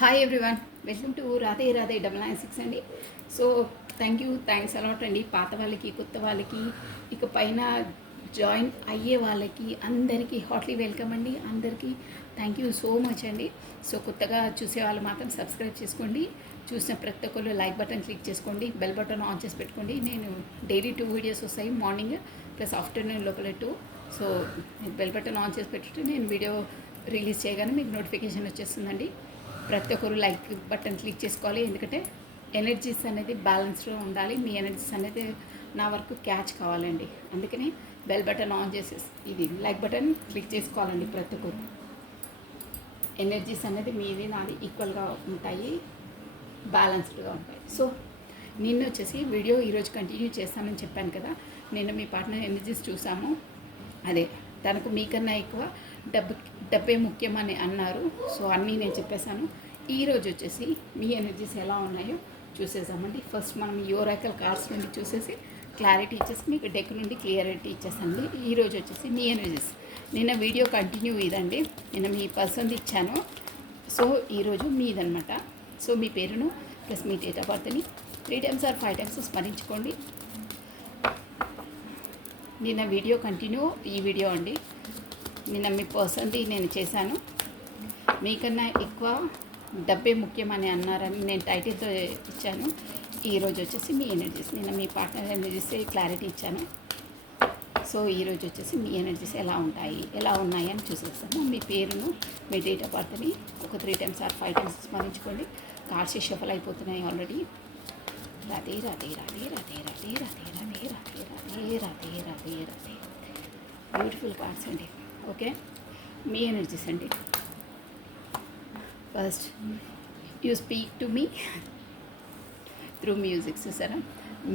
Hi everyone, welcome to Radhe Radhe 996 అండి. So thanks a lot అండి. పాత వాళ్ళకి, కొత్త వాళ్ళకి, ఇక పైన జాయిన్ అయ్యే వాళ్ళకి అందరికీ హాట్లీ వెల్కమ్ అండి. అందరికీ థ్యాంక్ యూ సో మచ్ అండి. సో కొత్తగా చూసే వాళ్ళు మాత్రం సబ్స్క్రైబ్ చేసుకోండి. చూసిన ప్రతి ఒక్కరు లైక్ బటన్ క్లిక్ చేసుకోండి, బెల్ బటన్ ఆన్ చేసి పెట్టుకోండి. నేను డైలీ 2 వీడియోస్ వస్తాయి, మార్నింగ్ ప్లస్ ఆఫ్టర్నూన్ లోపల 2. సో బెల్ బటన్ ఆన్ చేసి పెట్టుకుంటే నేను వీడియో రిలీజ్ చేయగానే మీకు నోటిఫికేషన్ వచ్చేస్తుందండి. ప్రతి ఒక్కరు లైక్ బటన్ క్లిక్ చేసుకోవాలి, ఎందుకంటే ఎనర్జీస్ అనేది బ్యాలెన్స్లో ఉండాలి. మీ ఎనర్జీస్ అనేది నా వరకు క్యాచ్ కావాలండి. అందుకని బెల్ బటన్ ఆన్ చేసేసి ఇది లైక్ బటన్ క్లిక్ చేసుకోవాలండి. ప్రతి ఒక్కరు ఎనర్జీస్ అనేది మీది నాది ఈక్వల్గా ఉంటాయి, బ్యాలెన్స్డ్గా ఉంటాయి. సో నిన్న వచ్చేసి వీడియో ఈరోజు కంటిన్యూ చేస్తామని చెప్పాను కదా. నేను మీ పార్ట్నర్ ఎనర్జీస్ చూసాము. అదే తనకు మీకన్నా ఎక్కువ డబ్బే ముఖ్యమని అన్నారు. సో అన్నీ నేను చెప్పేశాను. ఈరోజు వచ్చేసి మీ ఎనర్జీస్ ఎలా ఉన్నాయో చూసేసామండి. ఫస్ట్ మనం యోరాకల్ కార్డ్స్ నుండి చూసేసి క్లారిటీ ఇచ్చేసి మీకు డెక్ నుండి క్లియరిటీ ఇచ్చేసండి. ఈరోజు వచ్చేసి మీ ఎనర్జీస్, నిన్న వీడియో కంటిన్యూ ఇదండి. నిన్న మీ పర్సన్ ఇచ్చాను. సో ఈరోజు మీదనమాట. సో మీ పేరును ప్లస్ మీ డేట్ ఆఫ్ బర్త్ని 3 times or 5 times స్మరించుకోండి. నిన్న వీడియో కంటిన్యూ ఈ వీడియో అండి. నిన్న మీ పర్సన్ది నేను చేశాను. మీకన్నా ఎక్కువ డబ్బే ముఖ్యమని అన్నారని నేను టైటిల్తో ఇచ్చాను. ఈరోజు వచ్చేసి మీ ఎనర్జీస్, నిన్న మీ పార్ట్నర్ ఎనర్జీస్ క్లారిటీ ఇచ్చాను. సో ఈరోజు వచ్చేసి మీ ఎనర్జీస్ ఎలా ఉన్నాయి అని చూసేస్తాము. మీ పేరును, మీ డేట్ ఆఫ్ బర్త్ని ఒక 3 times or 5 times స్మరించుకోండి. కార్డ్స్ షఫల్ అయిపోతున్నాయి already. Radhe Radhe Radhe Radhe Radhe Radhe Radhe Radhe Radhe Radhe Radhe Radhe. Beautiful cards అండి. ఓకే, మీ ఎనర్జీస్ అండి. First you speak to me through music. చూసారా,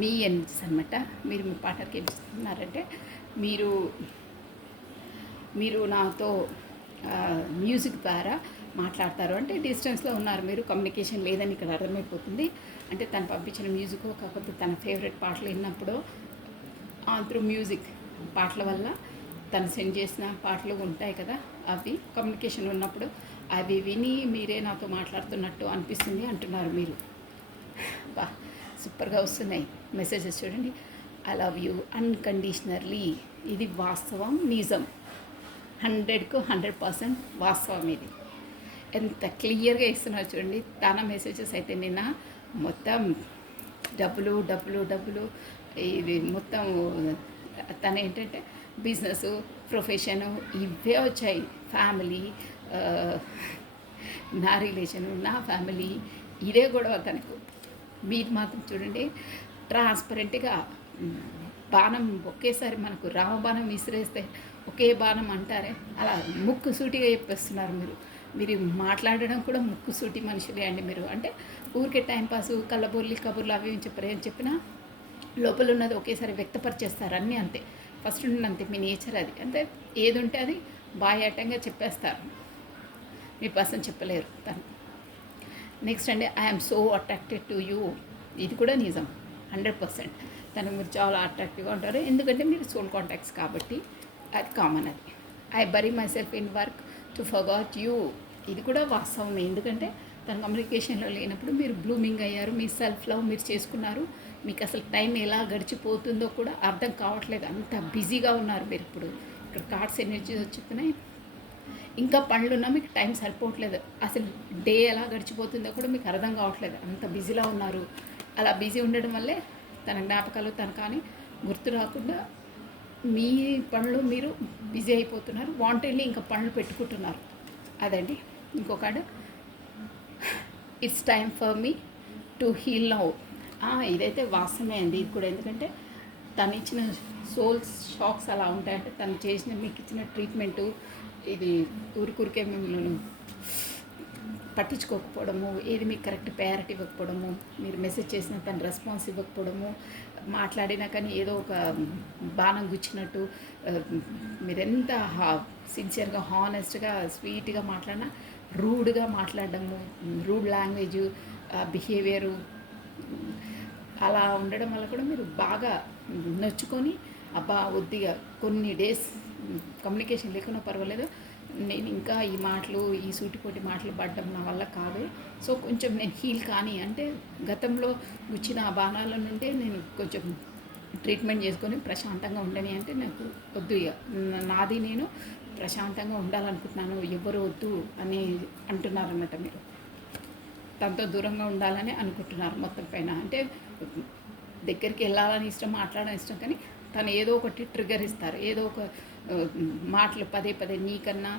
మీ ఎనర్జీస్ అనమాట. మీరు మీ పార్ట్నర్కి ఏం చేస్తున్నారంటే మీరు నాతో మ్యూజిక్ ద్వారా మాట్లాడతారు. అంటే డిస్టెన్స్లో ఉన్నారు మీరు, కమ్యూనికేషన్ లేదని ఇక్కడ అర్థమైపోతుంది. అంటే తను పంపించిన మ్యూజిక్, కాకపోతే తన ఫేవరెట్ పాటలు విన్నప్పుడు త్రూ మ్యూజిక్ పాటల వల్ల తను సెండ్ చేసిన పాటలు ఉంటాయి కదా, అవి కమ్యూనికేషన్ ఉన్నప్పుడు అవి విని మీరే నాతో మాట్లాడుతున్నట్టు అనిపిస్తుంది అంటున్నారు మీరు. బా సూపర్గా వస్తున్నాయి మెసేజెస్. చూడండి, ఐ లవ్ యూ అన్కండిషనర్లీ. ఇది వాస్తవం, నిజం, 100కు 100% వాస్తవం. ఇది ఎంత క్లియర్గా ఇస్తున్నారు చూడండి. తన మెసేజెస్ అయితే నిన్న మొత్తం డబ్బులు డబ్బులు డబ్బులు, ఇది మొత్తం తన ఏంటంటే బిజినెస్, ప్రొఫెషను ఇవే వచ్చాయి. ఫ్యామిలీ, నా రిలేషను, నా ఫ్యామిలీ, ఇదే గొడవ తనకు. మీరు మాత్రం చూడండి ట్రాన్స్పరెంట్గా బాణం ఒకేసారి మనకు రామబాణం విసిరేస్తే ఒకే బాణం అంటారే, అలా ముక్కు సూటిగా చెప్పేస్తున్నారు మీరు మాట్లాడడం కూడా ముక్కు సూటి మనుషులే అండి మీరు. అంటే ఊరికే టైంపాసు కబుర్లు అవి చెప్పారు. ఏం చెప్పినా లోపల ఉన్నది ఒకేసారి వ్యక్తపరిచేస్తారు, అన్నీ అంతే. ఫస్ట్ నుండి అంతే, మీ నేచర్ అది. అంటే ఏది ఉంటే అది బాయాటంగా చెప్పేస్తారు. మీ పర్సన్ చెప్పలేరు తను. నెక్స్ట్ అండి, I'm so attracted to you. ఇది కూడా నిజం, 100%. తను మీరు చాలా అట్రాక్టివ్గా ఉంటారు, ఎందుకంటే మీరు సోల్ కాంటాక్ట్స్ కాబట్టి. అది కామన్. అది I bury myself in work to forgot you. ఇది కూడా వాస్తవమే, ఎందుకంటే తన కమ్యూనికేషన్లో లేనప్పుడు మీరు బ్లూమింగ్ అయ్యారు, మీ సెల్ఫ్ లవ్ మీరు చేసుకున్నారు. మీకు అసలు టైం ఎలా గడిచిపోతుందో కూడా అర్థం కావట్లేదు, అంత బిజీగా ఉన్నారు మీరు. ఇప్పుడు ఇక్కడ కార్డ్స్ ఎనర్జీ చెప్తున్నాయి. ఇంకా పనులున్నా మీకు టైం సరిపోవట్లేదు, అసలు డే ఎలా గడిచిపోతుందో కూడా మీకు అర్థం కావట్లేదు, అంత బిజీలో ఉన్నారు. అలా బిజీ ఉండడం వల్లే తన జ్ఞాపకాలు తన కానీ గుర్తు రాకుండా మీ పనులు మీరు బిజీ అయిపోతున్నారు. వాంటెడ్లీ ఇంకా పనులు పెట్టుకుంటున్నారు. అదండి. ఇంకొకటి, it's time for me to heal now. ఇదైతే వాస్తవమే అండి. ఇది కూడా ఎందుకంటే తను ఇచ్చిన సోల్స్ షాక్స్ అలా ఉంటాయంటే, తను చేసిన మీకు ఇచ్చిన ట్రీట్మెంటు, ఇది ఊరికే మిమ్మల్ని పట్టించుకోకపోవడము, ఏది మీకు కరెక్ట్ ప్రయారిటీ ఇవ్వకపోవడము, మీరు మెసేజ్ చేసిన తను రెస్పాన్స్ ఇవ్వకపోవడము, మాట్లాడినా కానీ ఏదో ఒక బాణం గుచ్చినట్టు, మీరెంత సిన్సియర్గా, హానెస్ట్గా, స్వీట్గా మాట్లాడినా రూడ్గా మాట్లాడడము, రూడ్ లాంగ్వేజు, బిహేవియరు అలా ఉండడం వల్ల కూడా మీరు బాగా నొచ్చుకొని, అబ్బా వద్దిగా కొన్ని డేస్ కమ్యూనికేషన్ లేకున్నా పర్వాలేదు, నేను ఇంకా ఈ మాటలు ఈ సూటిపోటి మాటలు పడడం నా వల్ల కాదు. సో కొంచెం నేను హీల్ కానీ అంటే గతంలో గుచ్చిన ఆ బాణాల నుండే నేను కొంచెం ట్రీట్మెంట్ చేసుకొని ప్రశాంతంగా ఉండని అంటే నాకు వద్దు ఇక నాది నేను ప్రశాంతంగా ఉండాలనుకుంటున్నాను, ఎవ్వరు వద్దు అని అంటున్నారన్నమాట. మీరు తనతో దూరంగా ఉండాలని అనుకుంటున్నారు మొత్తం పైన. అంటే దగ్గరికి వెళ్ళాలని ఇష్టం, మాట్లాడాలని ఇష్టం, కానీ తను ఏదో ఒకటి ట్రిగర్ ఇస్తారు, ఏదో ఒక మాటలు పదే పదే నీకన్నా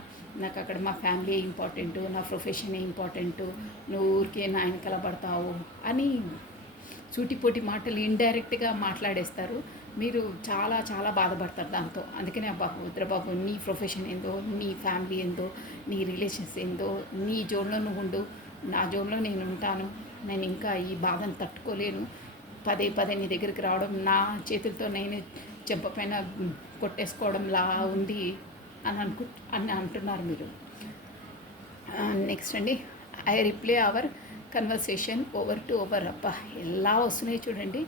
నాకు అక్కడ మా ఫ్యామిలీ ఇంపార్టెంటు, నా ప్రొఫెషనే ఇంపార్టెంటు, నువ్వు ఊరికే నా వెనకాల పడతావు అని సూటిపోటి మాటలు ఇండైరెక్ట్గా మాట్లాడేస్తారు. మీరు చాలా చాలా బాధపడతారు దాంతో. అందుకనే బాబు వద్దురాబాబు, నీ ప్రొఫెషన్ ఏందో, నీ ఫ్యామిలీ ఏందో, నీ రిలేషన్స్ ఏందో, నీ జోన్లో నువ్వు ఉండు, నా జోన్లో నేను ఉంటాను, నేను ఇంకా ఈ బాధను తట్టుకోలేను, పదే పదే నీ దగ్గరికి రావడం నా చేతులతో నేను చెంపపైన కొట్టేసుకోవడంలా ఉంది అని అంటున్నారు మీరు. నెక్స్ట్ అండి, I replay our conversation over to over. అబ్బా ఎలా వస్తున్నాయి చూడండి.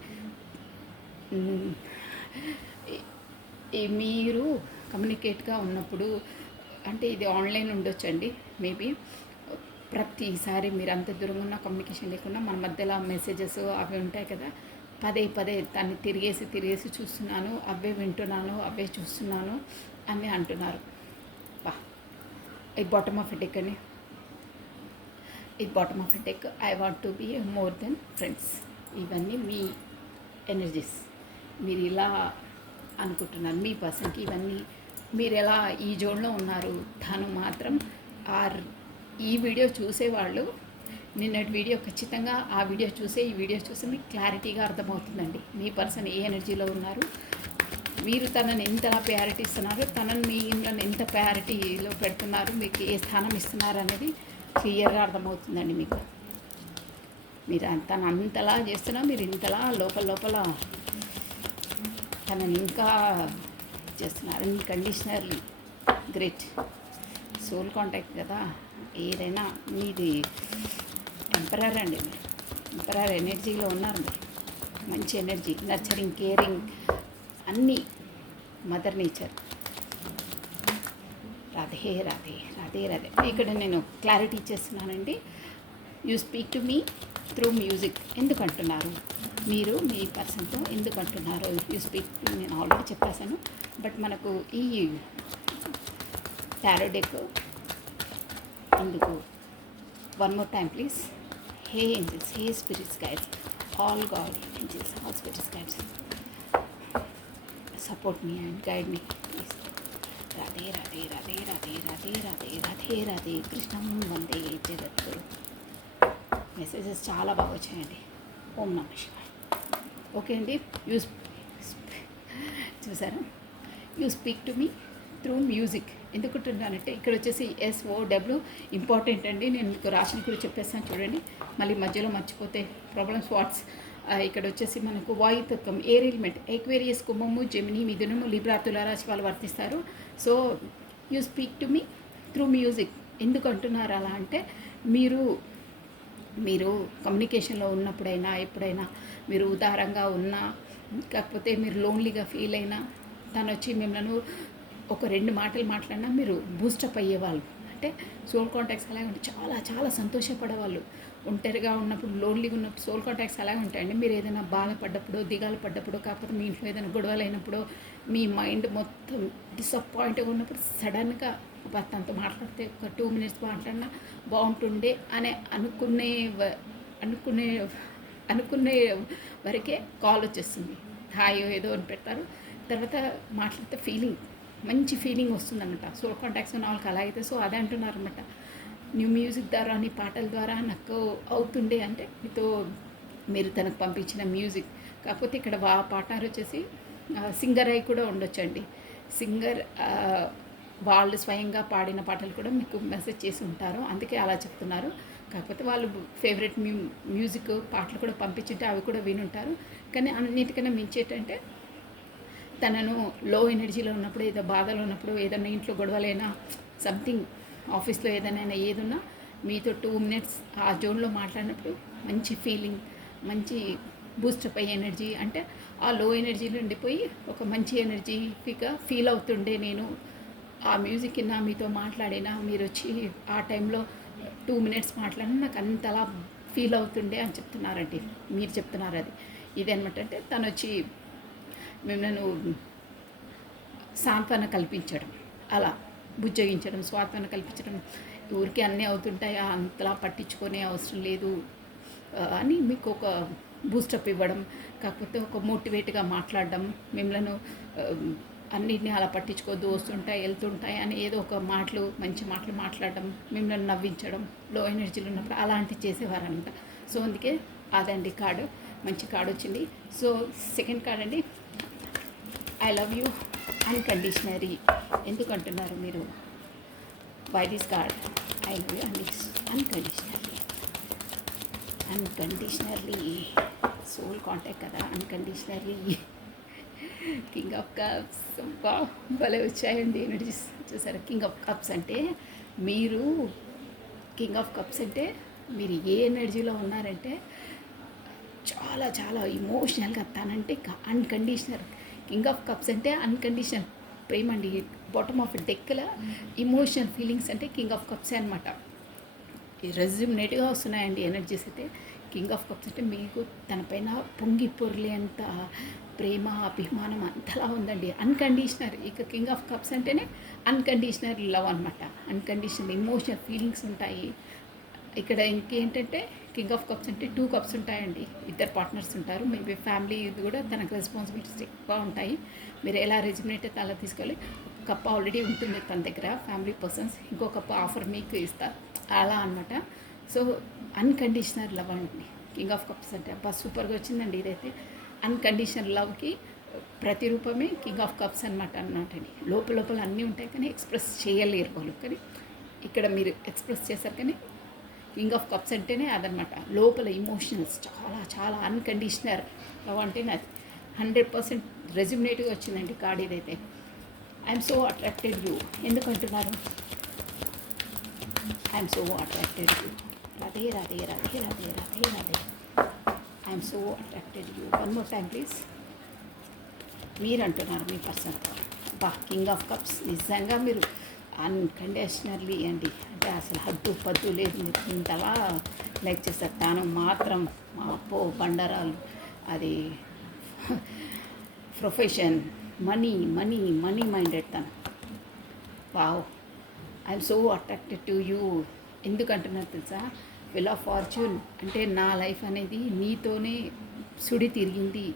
మీరు కమ్యూనికేట్గా ఉన్నప్పుడు అంటే ఇది ఆన్లైన్ ఉండొచ్చండి మేబీ. ప్రతిసారి మీరు అంత దూరంగా ఉన్న కమ్యూనికేషన్ లేకుండా మన మధ్యలో మెసేజెస్ అవి ఉంటాయి కదా, పదే పదే దాన్ని తిరిగేసి చూస్తున్నాను, అవే వింటున్నాను, అవే చూస్తున్నాను అని అంటున్నారు. బా ఈ బాటమ్ ఆఫ్ ఎటెక్ అని, ఈ bottom of attack, I want to be more than friends. ఇవన్నీ మీ ఎనర్జీస్. మీరు ఇలా అనుకుంటున్నారు మీ పర్సన్కి, ఇవన్నీ మీరు ఎలా ఈ జోన్లో ఉన్నారు. తను మాత్రం ఈ వీడియో చూసేవాళ్ళు నిన్నటి వీడియో ఖచ్చితంగా ఆ వీడియో చూసే ఈ వీడియో చూసి మీకు క్లారిటీగా అర్థమవుతుందండి మీ పర్సన్ ఏ ఎనర్జీలో ఉన్నారు, మీరు తనని ఎంత ప్రయారిటీ ఇస్తున్నారు, తనని మిమ్మల్ని ఎంత ప్రయారిటీలో పెడుతున్నారు, మీకు ఏ స్థానం ఇస్తున్నారు అనేది క్లియర్గా అర్థమవుతుందండి మీకు. మీరు తను అంతలా చేస్తున్నా మీరు ఇంతలా లోపల తనని ఇంకా చేస్తున్నారు. కండిషనర్లీ గ్రేట్ సోల్ కాంటాక్ట్ కదా. ఏదైనా మీది టెంపరరీ అండి, మీరు టెంపరరీ ఎనర్జీలో ఉన్నారు. మీరు మంచి ఎనర్జీ, నర్చరింగ్, కేరింగ్ అన్నీ మదర్ నేచర్. రాధే రాధే రాధే రాధే. ఇక్కడ నేను క్లారిటీ ఇచ్చేస్తున్నానండి. You speak to me through music. ఎందుకు అంటున్నారు మీరు మీ పర్సన్తో, ఎందుకు అంటున్నారు యూ స్పీక్? నేను ఆల్రెడీ చెప్పేశాను. బట్ మనకు ఈ టారో డెక్ ఎందుకు, one more time please. Hey angels, hey spirits guides, all God angels, all spirits guides, support me and guide me please. Radhe Radhe Radhe Radhe Radhe Radhe Radhe Radhe కృష్ణం వందే జగద్గురు. మెసేజెస్ చాలా బాగా వచ్చాయండి. ఓం నమః శివాయ. ఓకే అండి, చూసారా, you speak to me through music. ఎందుకుంటున్నానంటే ఇక్కడ వచ్చేసి SOW ఇంపార్టెంట్ అండి. నేను మీకు రాసిన కూడా చెప్పేస్తాను చూడండి, మళ్ళీ మధ్యలో మర్చిపోతే ప్రాబ్లమ్స్. వాట్స్ ఇక్కడ వచ్చేసి మనకు వాయుతత్వం, ఎయిర్ ఎలిమెంట్, ఎక్వేరియస్, కుంభము, జెమిని, మిథునము, లిబ్రా, తులారాశి వాళ్ళు వర్తిస్తారు. So you speak to me through music. ఎందుకు అంటున్నారు అలా అంటే, మీరు కమ్యూనికేషన్లో ఉన్నప్పుడైనా ఎప్పుడైనా మీరు ఉదారంగా ఉన్నా, కాకపోతే మీరు లోన్లీగా ఫీల్ అయినా, తను వచ్చి మిమ్మల్ని ఒక 2 మాటలు మాట్లాడినా మీరు బూస్టప్ అయ్యేవాళ్ళు. అంటే సోల్ కాంటాక్ట్స్ అలాగే ఉంటాయి, చాలా చాలా సంతోషపడేవాళ్ళు. ఒంటరిగా ఉన్నప్పుడు, లోన్లీగా ఉన్నప్పుడు సోల్ కాంటాక్ట్స్ అలాగే ఉంటాయండి. మీరు ఏదైనా బాధపడ్డప్పుడు, దిగాలు పడ్డప్పుడు, కాకపోతే మీ ఇంట్లో ఏదైనా గొడవలు అయినప్పుడు, మీ మైండ్ మొత్తం డిసప్పాయింట్గా ఉన్నప్పుడు సడన్గా తనతో మాట్లాడితే ఒక 2 minutes మాట్లాడినా బాగుంటుండే అని అనుకునే వరకే కాల్ వచ్చేస్తుంది. హాయ్ ఏదో అని పెడతారు, తర్వాత మాట్లాడితే మంచి ఫీలింగ్ వస్తుందన్నమాట. సోల్ కాంటాక్ట్స్ ఉన్న వాళ్ళకి అలా అయితే. సో అదే అంటున్నారు అనమాట, న్యూ మ్యూజిక్ ద్వారా, నీ పాటల ద్వారా నాకు అవుతుండే అంటే మీరు తనకు పంపించిన మ్యూజిక్. కాకపోతే ఇక్కడ పార్ట్నర్ వచ్చేసి సింగర్ అయి కూడా ఉండొచ్చండి. సింగర్ వాళ్ళు స్వయంగా పాడిన పాటలు కూడా మీకు మెసేజ్ చేసి ఉంటారు, అందుకే అలా చెప్తున్నారు. కాకపోతే వాళ్ళు ఫేవరెట్ మ్యూజిక్ పాటలు కూడా పంపించుంటే అవి కూడా వినుంటారు. కానీ అన్నిటికన్నా మించేటంటే తనను లో ఎనర్జీలో ఉన్నప్పుడు, ఏదో బాధలో ఉన్నప్పుడు, ఏదైనా ఇంట్లో గొడవలైనా, సంథింగ్ ఆఫీస్లో ఏదైనా ఏదున్నా మీతో 2 minutes ఆ జోన్లో మాట్లాడినప్పుడు మంచి ఫీలింగ్, మంచి బూస్టప్ అయ్యే ఎనర్జీ. అంటే ఆ లో ఎనర్జీలో ఉండిపోయి ఒక మంచి ఎనర్జీగా ఫీల్ అవుతుండే నేను ఆ మ్యూజిక్ కింద మీతో మాట్లాడినా మీరు వచ్చి ఆ టైంలో 2 మినిట్స్ మాట్లాడినా నాకు అంతలా ఫీల్ అవుతుండే అని చెప్తున్నారండి. మీరు చెప్తున్నారు అది. ఇదనమాట అంటే తను వచ్చి మిమ్మల్ని సాంత్వన కల్పించడం, అలా బుజ్జగించడం, స్వాంతన కల్పించడం. ఊరికే అన్నీ అవుతుంటాయా, అంతలా పట్టించుకునే అవసరం లేదు అని మీకు ఒక బూస్టప్ ఇవ్వడం, కాకపోతే ఒక మోటివేట్గా మాట్లాడడం, మిమ్మల్ని అన్నిటిని అలా పట్టించుకోవద్దు, వస్తుంటాయి వెళ్తుంటాయి అని ఏదో ఒక మాటలు, మంచి మాటలు మాట్లాడడం, మిమ్మల్ని నవ్వించడం, లో ఎనర్జీలు ఉన్నప్పుడు అలాంటివి చేసేవారనమాట. సో అందుకే అదండి కార్డు, మంచి కార్డు వచ్చింది. సో సెకండ్ కార్డ్ అండి, ఐ లవ్ యూ అన్కండిషనరీ. ఎందుకు అంటున్నారు మీరు? By this card I love you unconditionally. Unconditionally soul contact కదా, అన్కండిషనర్లీ. కింగ్ ఆఫ్ కప్స్ భలే వచ్చాయండి ఎనర్జీస్. చూసారా, కింగ్ ఆఫ్ కప్స్ అంటే మీరు, కింగ్ ఆఫ్ కప్స్ అంటే మీరు ఏ ఎనర్జీలో ఉన్నారంటే చాలా చాలా ఇమోషనల్గా, తనంటే అన్కండిషనల్. కింగ్ ఆఫ్ కప్స్ అంటే అన్కండిషనల్ ప్రేమ అండి. బాటమ్ ఆఫ్ డెక్ల ఇమోషనల్ ఫీలింగ్స్ అంటే కింగ్ ఆఫ్ కప్సే అనమాట. రెజ్యూమినేట్గా వస్తున్నాయండి ఎనర్జీస్ అయితే. కింగ్ ఆఫ్ కప్స్ అంటే మీకు తనపైన పొంగి పొర్లేంత ప్రేమ, అభిమానం అంతలా ఉందండి. అన్కండిషనల్, ఇక కింగ్ ఆఫ్ కప్స్ అంటేనే అన్కండిషనల్ లవ్ అనమాట. అన్కండిషనల్ ఇమోషనల్ ఫీలింగ్స్ ఉంటాయి. ఇక్కడ ఇంకేంటంటే కింగ్ ఆఫ్ కప్స్ అంటే 2 కప్స్ ఉంటాయండి. ఇద్దరు పార్ట్నర్స్ ఉంటారు. మేబీ ఫ్యామిలీ ఇది కూడా తనకు రెస్పాన్సిబిలిటీస్ ఎక్కువ ఉంటాయి. మీరు ఎలా రెజ్యూమినేట్ అయితే అలా తీసుకోవాలి. ఒక కప్ ఆల్రెడీ ఉంటుంది తన దగ్గర, ఫ్యామిలీ పర్సన్స్. ఇంకో కప్ ఆఫర్ మీకు ఇస్తారు, అలా అనమాట. సో అన్కండిషనల్ లవ్ అండి కింగ్ ఆఫ్ కప్స్ అంటే. అబ్బా సూపర్గా వచ్చిందండి ఇదైతే. అన్కండిషనల్ లవ్కి ప్రతిరూపమే కింగ్ ఆఫ్ కప్స్ అనమాట అండి. లోపల అన్నీ ఉంటాయి కానీ ఎక్స్ప్రెస్ చేయలేరు వాళ్ళు. కానీ ఇక్కడ మీరు ఎక్స్ప్రెస్ చేశారు. కానీ కింగ్ ఆఫ్ కప్స్ అంటేనే అదనమాట. లోపల ఇమోషనల్స్ చాలా చాలా అన్కండిషనల్ లవ్ అంటేనే అది 100% రెజ్యూమినేట్గా వచ్చిందండి కార్డ్ ఇదైతే. I'm so attracted you. ఎందుకంటున్నారు? I'm so attracted you. Radhe Radhe Radhe Radhe Radhe Radhe. I'm so attracted you. One more time please. మీరు అంటున్నారు మీ పర్సన్తో. బా కింగ్ ఆఫ్ కప్స్ నిజంగా మీరు అన్కండిషనర్లీ అండి. అంటే అసలు హద్దు పద్దు లేదు, మీరు ఇంతలా లైక్ చేస్తారు. తాను మాత్రం మా అప్పో బండారాలు, అది profession, money money money minded తను. Wow, I'm so attracted to you. ఎందుకంటున్నారు తెలుసా? విల్ ఆఫ్ ఫార్చ్యూన్ అంటే నా లైఫ్ అనేది నీతోనే సుడి తిరిగింది.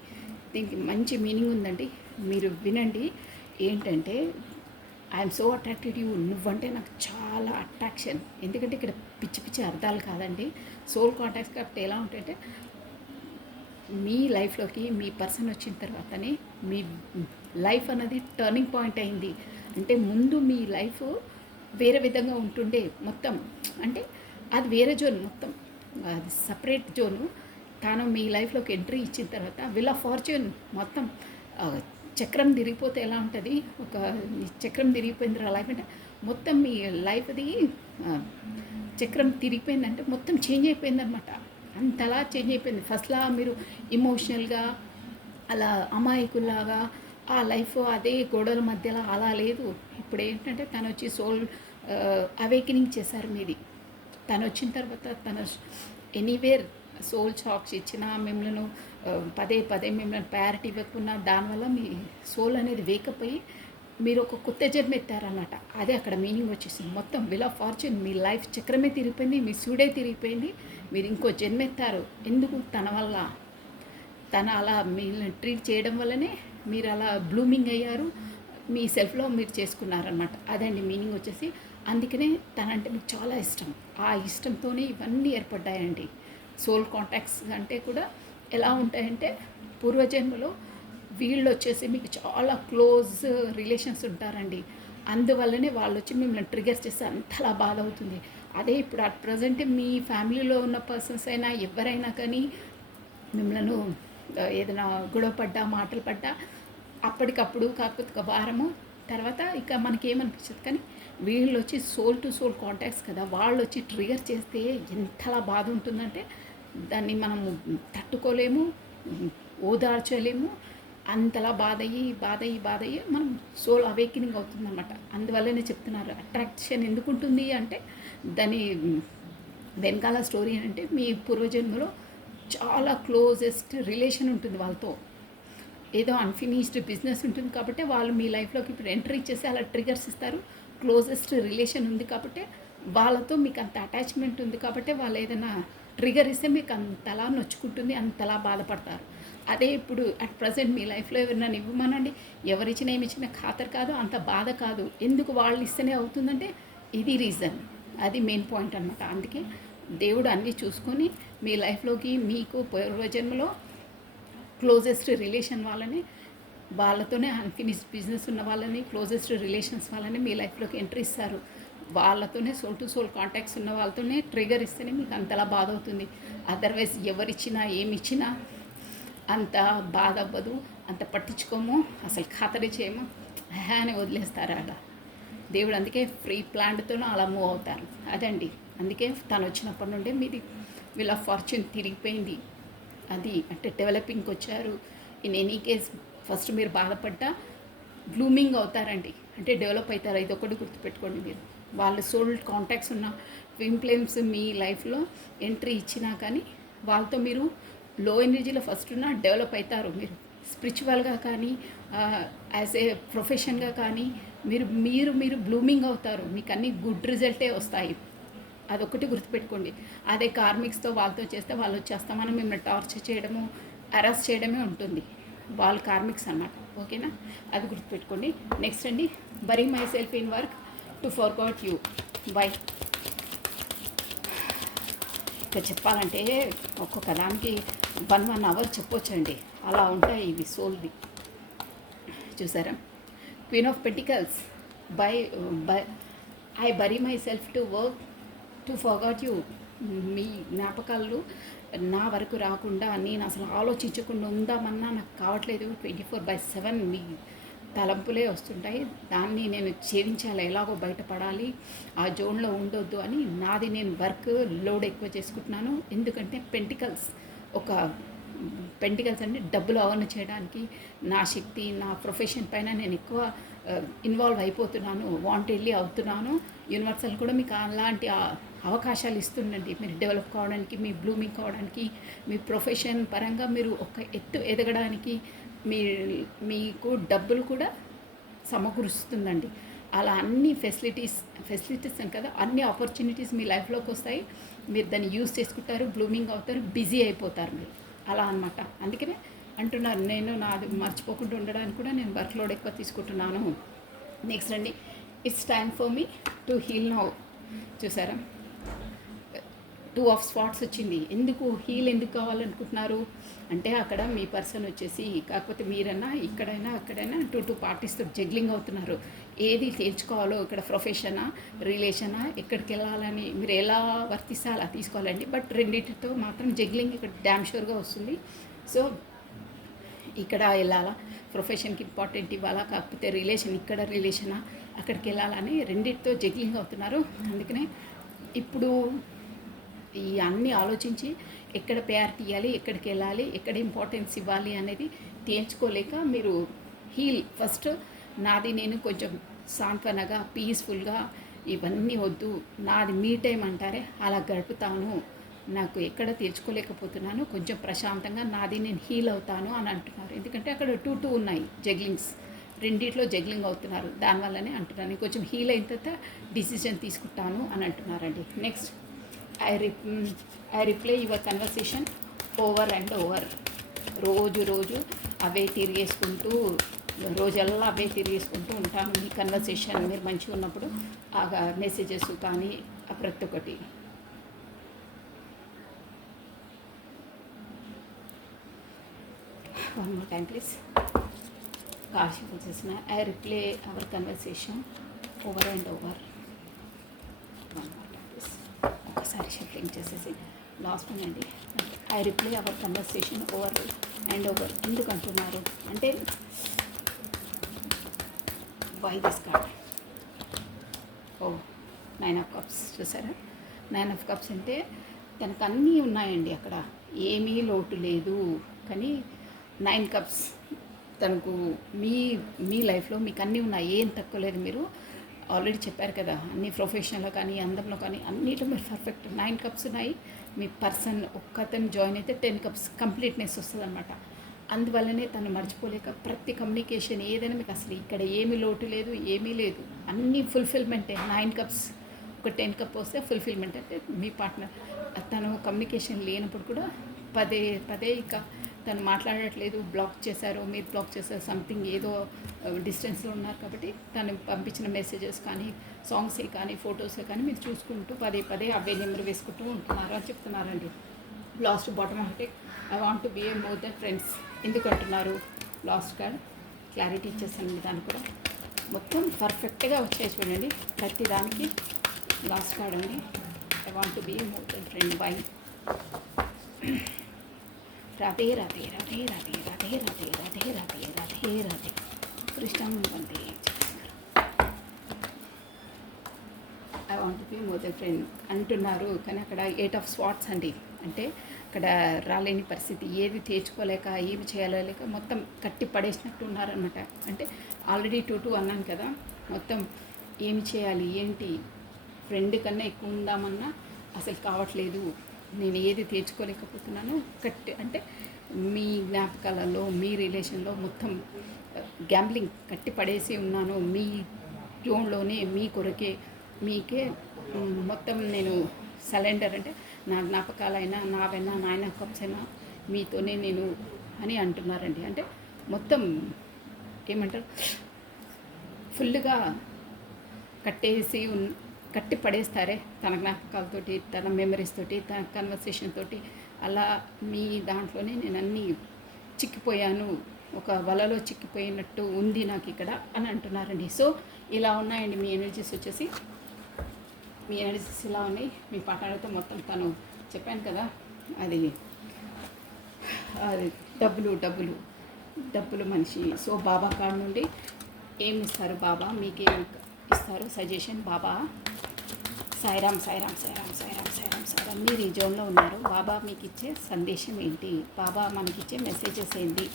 దీనికి మంచి మీనింగ్ ఉందండి, మీరు వినండి. ఏంటంటే ఐఎమ్ సో అట్రాక్టెడ్ యూ, నువ్వంటే నాకు చాలా అట్రాక్షన్. ఎందుకంటే ఇక్కడ పిచ్చి పిచ్చి అర్థాలు కాదండి. సోల్ కాంటాక్ట్స్ కాబట్టి ఎలా ఉంటాయంటే, మీ లైఫ్లోకి మీ పర్సన్ వచ్చిన తర్వాతనే మీ లైఫ్ అనేది టర్నింగ్ పాయింట్ అయింది. అంటే ముందు మీ లైఫ్ వేరే విధంగా ఉంటుండే మొత్తం. అంటే అది వేరే జోన్, మొత్తం అది సపరేట్ జోను. తాను మీ లైఫ్లోకి ఎంట్రీ ఇచ్చిన తర్వాత విల్ ఆఫ్ ఫార్చ్యూన్ మొత్తం చక్రం తిరిగిపోతే ఎలా ఉంటుంది, ఒక చక్రం తిరిగిపోయింది లైఫ్ అంటే మొత్తం మీ లైఫ్ది చక్రం తిరిగిపోయిందంటే మొత్తం చేంజ్ అయిపోయిందనమాట. అంతలా చేంజ్ అయిపోయింది. ఫస్ట్లా మీరు ఇమోషనల్గా అలా అమాయకుల్లాగా ఆ లైఫ్ అదే గోడల మధ్యలో అలా లేదు. ఇప్పుడు ఏంటంటే తను వచ్చి సోల్ అవేకనింగ్ చేశారు మీది. తను వచ్చిన తర్వాత తను ఎనీవేర్ సోల్ షాక్స్ ఇచ్చినా, మిమ్మల్ని పదే పదే మిమ్మల్ని ప్రయారిటీ ఇవ్వకున్నా, దానివల్ల మీ సోల్ అనేది వేకప్ అయ్యి మీరు ఒక కొత్త జన్మ ఎత్తారన్నమాట. అదే అక్కడ మీనింగ్ వచ్చేసింది. మొత్తం విల్ ఆఫ్ ఫార్చ్యూన్, మీ లైఫ్ చక్రమే తిరిగిపోయింది, మీ సూడే తిరిగిపోయింది, మీరు ఇంకో జన్మ ఎత్తారు. ఎందుకు? తన వల్ల. తను అలా మీరు ట్రీట్ చేయడం వల్లనే మీరు అలా బ్లూమింగ్ అయ్యారు, మీ సెల్ఫ్లో మీరు చేసుకున్నారనమాట. అదండి మీనింగ్ వచ్చేసి. అందుకనే తనంటే మీకు చాలా ఇష్టం. ఆ ఇష్టంతోనే ఇవన్నీ ఏర్పడ్డాయండి. సోల్ కాంటాక్ట్స్ అంటే కూడా ఎలా ఉంటాయంటే, పూర్వజన్మలో వీళ్ళు వచ్చేసి మీకు చాలా క్లోజ్ రిలేషన్స్ ఉంటారండి. అందువల్లనే వాళ్ళు వచ్చి మిమ్మల్ని ట్రిగర్ చేస్తే అంతలా బాధ అవుతుంది. అదే ఇప్పుడు అట్ ప్రజెంట్ మీ ఫ్యామిలీలో ఉన్న పర్సన్స్ అయినా ఎవరైనా కానీ మిమ్మల్ని ఏదైనా గొడవ పడ్డా, మాటలు పడ్డా అప్పటికప్పుడు, కాకపోతే ఒక వారము తర్వాత ఇక మనకేమనిపించదు. కానీ వీళ్ళు వచ్చి సోల్ టు సోల్ కాంటాక్ట్స్ కదా, వాళ్ళు వచ్చి ట్రిగర్ చేస్తే ఎంతలా బాధ ఉంటుందంటే దాన్ని మనము తట్టుకోలేము, ఓదార్చలేము. అంతలా బాధ అయ్యి మనం సోల్ అవేకినింగ్ అవుతుందన్నమాట. అందువల్లనే చెప్తున్నారు అట్రాక్షన్ ఎందుకు ఉంటుంది అంటే దాని వెనకాల స్టోరీ ఏంటంటే మీ పూర్వజన్మలో చాలా క్లోజెస్ట్ రిలేషన్ ఉంటుంది వాళ్ళతో. ఏదో అన్ఫినిష్డ్ బిజినెస్ ఉంటుంది కాబట్టి వాళ్ళు మీ లైఫ్లోకి ఇప్పుడు ఎంట్రీ ఇచ్చేసి అలా ట్రిగర్స్ ఇస్తారు. క్లోజెస్ట్ రిలేషన్ ఉంది కాబట్టి వాళ్ళతో మీకు అంత అటాచ్మెంట్ ఉంది కాబట్టి వాళ్ళు ఏదైనా ట్రిగర్ ఇస్తే మీకు అంతలా నొచ్చుకుంటుంది, అంతలా బాధపడతారు. అదే ఇప్పుడు అట్ ప్రజెంట్ మీ లైఫ్లో ఎవరైనా ఇవ్వమనండి, ఎవరిచ్చినా ఏమి ఇచ్చినా ఖాతరు కాదు, అంత బాధ కాదు. ఎందుకు వాళ్ళు ఇస్తేనే అవుతుందంటే ఇది రీజన్, అది మెయిన్ పాయింట్ అనమాట. అందుకే దేవుడు అన్నీ చూసుకొని మీ లైఫ్లోకి మీకు పూర్వజన్మలో క్లోజెస్ట్ రిలేషన్ వాళ్ళతోనే అన్ఫినిష్డ్ బిజినెస్ ఉన్న వాళ్ళని, క్లోజెస్ట్ రిలేషన్స్ వాళ్ళని మీ లైఫ్లోకి ఎంట్రీ ఇస్తారు. వాళ్ళతోనే సోల్ టు సోల్ కాంటాక్ట్స్ ఉన్న వాళ్ళతోనే ట్రిగర్ ఇస్తేనే మీకు అంతలా బాధ అవుతుంది. అదర్వైజ్ ఎవరిచ్చినా ఏమిచ్చినా అంత బాధ అవ్వదు, అంత పట్టించుకోము, అసలు ఖాతరే చేయము, అని వదిలేస్తారు అలా. దేవుడు అందుకే ఫ్రీ ప్లాన్తోనూ అలా మూవ్ అవుతారు. అదండి, అందుకే తను వచ్చినప్పటి నుండే మీది వీళ్ళ ఫార్చ్యూన్ తిరిగిపోయింది. అది అంటే డెవలపింగ్కి వచ్చారు. ఇన్ ఎనీ కేస్ ఫస్ట్ మీరు బాధపడ్డా బ్లూమింగ్ అవుతారండి, అంటే డెవలప్ అవుతారు. ఇది ఒకటి గుర్తుపెట్టుకోండి మీరు. వాళ్ళు సోల్ కాంటాక్ట్స్ ఉన్న ట్విన్ ఫ్లేమ్స్ మీ లైఫ్లో ఎంట్రీ ఇచ్చినా కానీ వాళ్ళతో మీరు లో ఎనర్జీలో ఫస్ట్ ఉన్న డెవలప్ అవుతారు. మీరు స్పిరిచువల్గా కానీ యాజ్ ఏ ప్రొఫెషన్గా కానీ మీరు మీరు మీరు బ్లూమింగ్ అవుతారు. మీకు అన్ని గుడ్ రిజల్టే వస్తాయి. అదొకటి గుర్తుపెట్టుకోండి. అదే కార్మిక్స్తో వాళ్ళతో చేస్తే వాళ్ళు వచ్చేస్తామని మిమ్మల్ని టార్చర్ చేయడము, అరెస్ట్ చేయడమే ఉంటుంది. వాళ్ళు కార్మిక్స్ అన్నమాట. ఓకేనా, అది గుర్తుపెట్టుకోండి. నెక్స్ట్ అండి, bury myself in work to forgot you bye. ఇక చెప్పాలంటే ఒక్కొక్క దానికి 1 అవర్ చెప్పొచ్చండి, అలా ఉంటాయి ఇవి సోల్వి. చూసారా, queen of pentacles bye bye I bury myself to work to forgot you. మీ జ్ఞాపకాలు నా వరకు రాకుండా, నేను అసలు ఆలోచించకుండా ఉందామన్నా నాకు కావట్లేదు. 24/7 మీ తలంపులే వస్తుంటాయి. దాన్ని నేను ఛేదించాలి, ఎలాగో బయటపడాలి, ఆ జోన్లో ఉండొద్దు అని నాది నేను వర్క్ లోడ్ ఎక్కువ చేసుకుంటున్నాను. ఎందుకంటే పెంటికల్స్ అంటే డబ్బులు అర్న్ చేయడానికి నా శక్తి, నా ప్రొఫెషన్ పైన నేను ఎక్కువ ఇన్వాల్వ్ అయిపోతున్నాను, వాంటెడ్లీ అవుతున్నాను. యూనివర్సల్ కూడా మీకు అలాంటి అవకాశాలు ఇస్తుండండి, మీరు డెవలప్ కావడానికి, మీ బ్లూమింగ్ కావడానికి, మీ ప్రొఫెషన్ పరంగా మీరు ఒక ఎత్తు ఎదగడానికి మీకు డబ్బులు కూడా సమకూరుస్తుందండి. అలా అన్ని ఫెసిలిటీస్ అని కదా, అన్ని ఆపర్చునిటీస్ మీ లైఫ్లోకి వస్తాయి. మీరు దాన్ని యూజ్ చేసుకుంటారు, బ్లూమింగ్ అవుతారు, బిజీ అయిపోతారు మీరు, అలా అనమాట. అందుకనే అంటున్నారు, నేను నాది మర్చిపోకుండా ఉండడానికి కూడా నేను వర్క్ లోడ్ ఎక్కువ తీసుకుంటున్నాను. నెక్స్ట్ అండి, it's time for me to heal now. చూసారా, 2 ఆఫ్ స్పాట్స్ వచ్చింది. ఎందుకు కావాలనుకుంటున్నారు అంటే అక్కడ మీ పర్సన్ వచ్చేసి, కాకపోతే మీరన్నా ఇక్కడైనా అక్కడైనా 2 పార్టీస్తో జగ్లింగ్ అవుతున్నారు. ఏది తేల్చుకోవాలో, ఇక్కడ ప్రొఫెషనా, రిలేషనా, ఎక్కడికి వెళ్ళాలని మీరు ఎలా వర్తిస్తే అలా తీసుకోవాలండి. బట్ రెండింటితో మాత్రం జగ్లింగ్ ఇక్కడ డ్యామ్ షూర్గా వస్తుంది. సో ఇక్కడ వెళ్ళాలా, ప్రొఫెషన్కి ఇంపార్టెంట్ ఇవ్వాలా, కాకపోతే ఇక్కడ రిలేషనా, అక్కడికి వెళ్ళాలని రెండింటితో జగ్లింగ్ అవుతున్నారు. అందుకనే ఇప్పుడు ఈ అన్నీ ఆలోచించి ఎక్కడ ప్రయారిటీ ఇవ్వాలి, ఎక్కడికి వెళ్ళాలి, ఎక్కడ ఇంపార్టెన్స్ ఇవ్వాలి అనేది తేల్చుకోలేక మీరు ఫస్ట్ నాది నేను కొంచెం సాంత్వనగా, పీస్ఫుల్గా, ఇవన్నీ వద్దు, నాది మీ టైం అంటారే అలా గడుపుతాను, నాకు ఎక్కడ తీర్చుకోలేకపోతున్నాను, కొంచెం ప్రశాంతంగా నాది నేను హీల్ అవుతాను అని అంటున్నారు. ఎందుకంటే అక్కడ 2 ఉన్నాయి జగ్లింగ్స్, రెండిట్లో జగ్లింగ్ అవుతున్నారు. దానివల్లనే అంటున్నాను కొంచెం హీల్ అయిన తర్వాత డిసిజన్ తీసుకుంటాను అని అంటున్నారండి. Next, I reply your conversation over and over. రోజు అవే తిరిగేసుకుంటూ, రోజల్లా అవే తిరిగేసుకుంటూ ఉంటాను. మీ కన్వర్సేషన్ మీరు మంచిగా ఉన్నప్పుడు ఆ మెసేజెస్ కానీ ప్రతి ఒక్కటి. One more time please. కాశీ వచ్చేసిన I reply our conversation over and over. One more time please. ఒకసారి షఫ్లింగ్ చేసేసి లాస్ట్ వన్ అండి. I reply our conversation over and over. ఎందుకు అంటున్నారు అంటే, why this card? 9 of cups. చూసారా, 9 ఆఫ్ కప్స్ అంటే తనకు అన్నీ ఉన్నాయండి, అక్కడ ఏమీ లోటు లేదు. కానీ 9 కప్స్ తనకు మీ మీ లైఫ్లో మీకు అన్నీ ఉన్నాయి, ఏం తక్కువ లేదు. మీరు ఆల్రెడీ చెప్పారు కదా, అన్ని ప్రొఫెషన్లో కానీ అందంలో కానీ అన్నిట్లో మీరు పర్ఫెక్ట్. 9 కప్స్ ఉన్నాయి. మీ పర్సన్ ఒక్కతను జాయిన్ అయితే 10 కప్స్ కంప్లీట్నెస్ వస్తుంది అనమాట. అందువల్లనే తను మర్చిపోలేక ప్రతి కమ్యూనికేషన్ ఏదైనా మీకు అసలు ఇక్కడ ఏమీ లోటు లేదు, ఏమీ లేదు, అన్నీ ఫుల్ఫిల్మెంటే. 9 కప్స్ ఒక 10 కప్ వస్తే ఫుల్ఫిల్మెంట్. అంటే మీ పార్ట్నర్ తను కమ్యూనికేషన్ లేనప్పుడు కూడా పదే పదే ఇక తను మాట్లాడట్లేదు, బ్లాక్ చేశారు, మీరు బ్లాక్ చేశారు, సంథింగ్ ఏదో డిస్టెన్స్లో ఉన్నారు కాబట్టి తను పంపించిన మెసేజెస్ కానీ సాంగ్సే కానీ ఫొటోసే కానీ మీరు చూసుకుంటూ పదే పదే అవే నెంబర్ వేసుకుంటూ ఉంటున్నారు అని చెప్తున్నారండి. లాస్ట్ బాటమ్ ఒకటి I want to be a more than friends ఎందుకు అంటున్నారు. లాస్ట్ కార్డ్ క్లారిటీ ఇచ్చేసాను. దాన్ని కూడా మొత్తం పర్ఫెక్ట్గా వచ్చాయి చూడండి ప్రతి దానికి. లాస్ట్ కార్డ్ అండి, I want to be more than friend bye Radhe Radhe Radhe Radhe Radhe Radhe Radhe Radhe Radhe Radhe కృష్ణం వందే. I want be more than friend అంటున్నారు కానీ అక్కడ 8 ఆఫ్ స్వాట్స్ అండి. అంటే అక్కడ రాలేని పరిస్థితి, ఏది తీర్చుకోలేక ఏమి చేయలేక మొత్తం కట్టి పడేసినట్టు ఉన్నారనమాట. అంటే ఆల్రెడీ 2 అన్నాను కదా, మొత్తం ఏమి చేయాలి ఏంటి, ఫ్రెండ్ కన్నా ఎక్కువ ఉందామన్నా అసలు కావట్లేదు, నేను ఏది తీర్చుకోలేకపోతున్నాను. అంటే మీ జ్ఞాపకాలలో మీ రిలేషన్లో మొత్తం గ్యాంబ్లింగ్ కట్టి పడేసి ఉన్నాను. మీ జోన్లోనే మీ కొరకే మీకే మొత్తం నేను సరెండర్. అంటే నా జ్ఞాపకాలైనా నావైనా నాయన కప్స్ అయినా మీతోనే నేను అని అంటున్నారండి. అంటే మొత్తం ఏమంటారు, ఫుల్గా కట్టేసి కట్టి పడేస్తారే తన జ్ఞాపకాలతోటి, తన మెమరీస్ తోటి, తన కన్వర్సేషన్ తోటి. అలా మీ దాంట్లోనే నేను అన్నీ చిక్కిపోయాను, ఒక వలలో చిక్కిపోయినట్టు ఉంది నాకు ఇక్కడ అని అంటున్నారండి. సో ఇలా ఉన్నాయండి మీ ఎనర్జీస్ వచ్చేసి. మీ ఎనర్జీస్ ఇలా ఉన్నాయి. మీ పాటలతో మొత్తం తను చెప్పాను కదా, అది డబ్బులు డబ్బులు డబ్బులు మనిషి. సో బాబా కాడ నుండి ఏమి ఇస్తారు బాబా, మీకేమి ఇస్తారు సజెషన్ బాబా. సాయిరామ్ సాయిరామ్ సాయిరామ్ సాయిరామ్ సాయిరామ్ సాయిరామ్. మీరు ఈ జోన్లో ఉన్నారు, బాబా మీకు ఇచ్చే సందేశం ఏంటి, బాబా మనకిచ్చే మెసేజెస్ ఏంటి.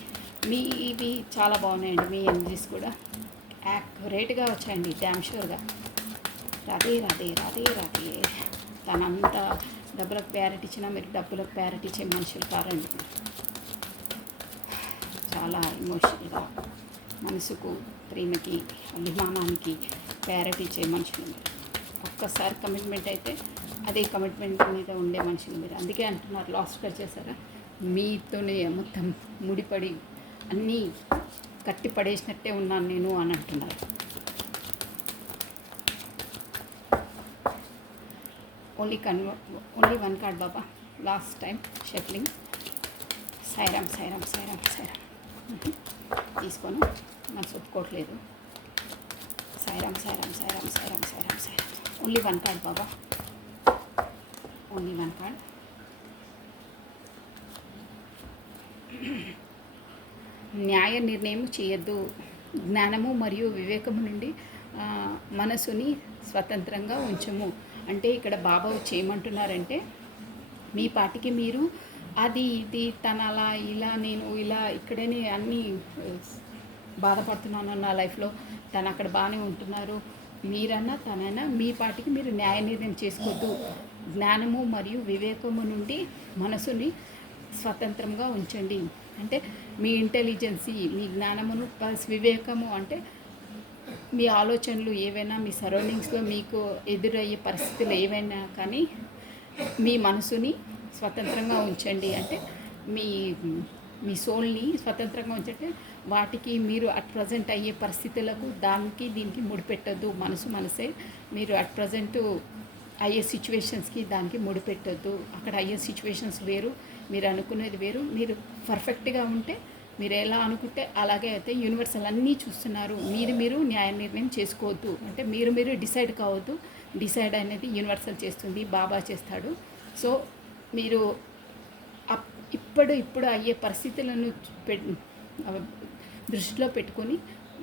మీ ఇవి చాలా బాగున్నాయండి. మీ ఎనర్జీస్ కూడా యాక్యురేట్గా వచ్చాయండి, డ్యామ్ షూర్గా. రాధే రాధే రాధే రాధే. తనంతా డబ్బులకు ప్రయారిటీ ఇచ్చినా మీరు డబ్బులకు ప్రయారిటీ ఇచ్చే మనుషులు కారండి. చాలా ఎమోషనల్గా మనసుకు, ప్రేమకి, అభిమానానికి ప్రయారిటీ ఇచ్చే మనుషులు. ఒక్కసారి కమిట్మెంట్ అయితే అదే కమిట్మెంట్ మీద ఉండే మనుషులు మీరు. అందుకే అంటున్నారు లాస్ట్గా చేశారా, మీతోనే మొత్తం ముడిపడి అన్నీ కట్టి పడేసినట్టే ఉన్నాను నేను అని అంటున్నారు. Only 1 card Baba. Last time shuffling. Sairam Sairam Sairam Sairam. తీసుకొని మనసు ఒప్పుకోవట్లేదు. Sairam Sairam Sairam Sairam Sairam Sairam. Only 1 card Baba, only 1 card. న్యాయ నిర్ణయం చేయొద్దు, జ్ఞానము మరియు వివేకము నుండి మనసుని స్వతంత్రంగా ఉంచము. అంటే ఇక్కడ బాబా చేయమంటున్నారంటే మీ పాటికి మీరు అది ఇది తన అలా ఇలా నేను ఇలా ఇక్కడనే అన్నీ బాధపడుతున్నాను నా లైఫ్లో, తను అక్కడ బాగానే ఉంటున్నారు, మీరన్నా తనైనా మీ పాటికి మీరు న్యాయ నిర్ణయం చేసుకోవద్దు. జ్ఞానము మరియు వివేకము నుండి మనసుని స్వతంత్రంగా ఉంచండి. అంటే మీ ఇంటెలిజెన్సీ, మీ జ్ఞానమును ప్లస్ వివేకము అంటే మీ ఆలోచనలు ఏవైనా, మీ సరౌండింగ్స్లో మీకు ఎదురయ్యే పరిస్థితులు ఏవైనా కానీ మీ మనసుని స్వతంత్రంగా ఉంచండి. అంటే మీ మీ సోల్ని స్వతంత్రంగా ఉంచంటే వాటికి మీరు అట్ ప్రజెంట్ అయ్యే పరిస్థితులకు దానికి దీనికి ముడిపెట్టద్దు. మనసే మీరు అట్ ప్రజెంట్ అయ్యే సిచ్యువేషన్స్కి దానికి ముడిపెట్టద్దు. అక్కడ అయ్యే సిచ్యువేషన్స్ వేరు, మీరు అనుకునేది వేరు. మీరు పర్ఫెక్ట్గా ఉంటే మీరు ఎలా అనుకుంటే అలాగే అయితే యూనివర్సల్ అన్నీ చూస్తున్నారు. మీరు న్యాయ నిర్ణయం చేసుకోవద్దు. అంటే మీరు డిసైడ్ కావద్దు. డిసైడ్ అనేది యూనివర్సల్ చేస్తుంది, బాబా చేస్తాడు. సో మీరు ఇప్పుడు అయ్యే పరిస్థితులను దృష్టిలో పెట్టుకొని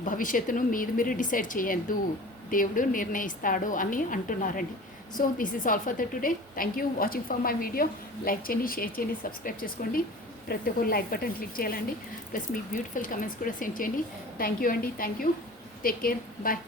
భవిష్యత్తును మీరు డిసైడ్ చేయొద్దు, దేవుడు నిర్ణయిస్తాడు అని అంటున్నారండి. So this is all for the today. Thank you watching for my video. Like చేయండి, షేర్ చేయండి, సబ్స్క్రైబ్ చేసుకోండి. ప్రతి ఒక్కరు లైక్ బటన్ క్లిక్ చేయాలండి. ప్లస్ మీ బ్యూటిఫుల్ కమెంట్స్ కూడా సెండ్ చేయండి. థ్యాంక్ యూ అండి. Thank you. Take care. Bye.